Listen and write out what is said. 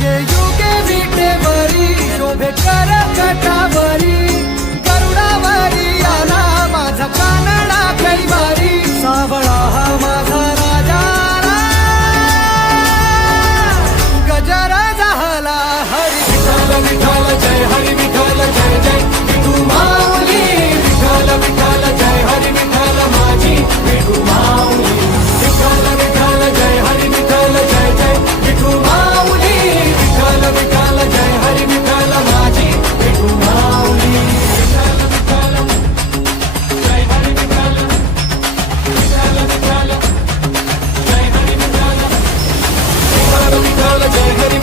युगे युगे विटेवरी शोभे कर कटावरी गरुडावरी आला माझा कानडा कैवारी सावळा हा माझा राजा गजरा झाला हरी विठ्ठल विठ्ठल जय हरी विठ्ठल जय जय विठू माऊली विठ्ठल विठ्ठल जय हरी विठ्ठल माझी विठू माऊली विठ्ठल विठ्ठल जय हरी विठ्ठल जय जय विठू माऊली विठ्ठल विठ्ठल जय हरी विठ्ठल माझी विठू माऊली विठ्ठल विठ्ठल जय हरी विठ्ठल विठ्ठल विठ्ठल जय हरी विठ्ठल विठ्ठल विठ्ठल जय हरी